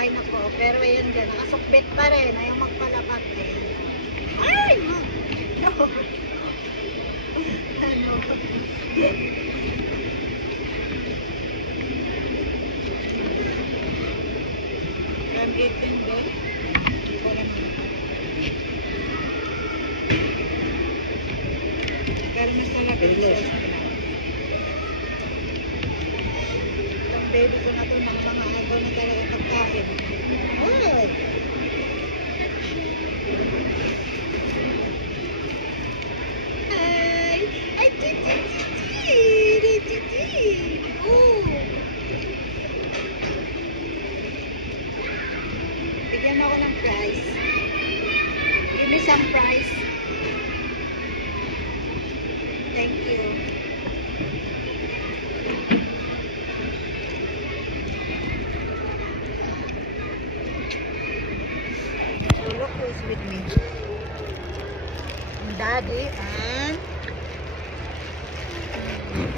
Kakain ako. Pero ayun dyan, nakasukbit pa rin. Ayaw magpalapat eh. Ay! No. Ano? I'm eating this. Pero mas malapit siya. Itong baby ko na ito, mga agaw na talaga pagkain. Oh! Hi! Ay, titi! Oh! Bigyan mo ako ng prize. Give me some prize. Thank you. So look who's with me. Daddy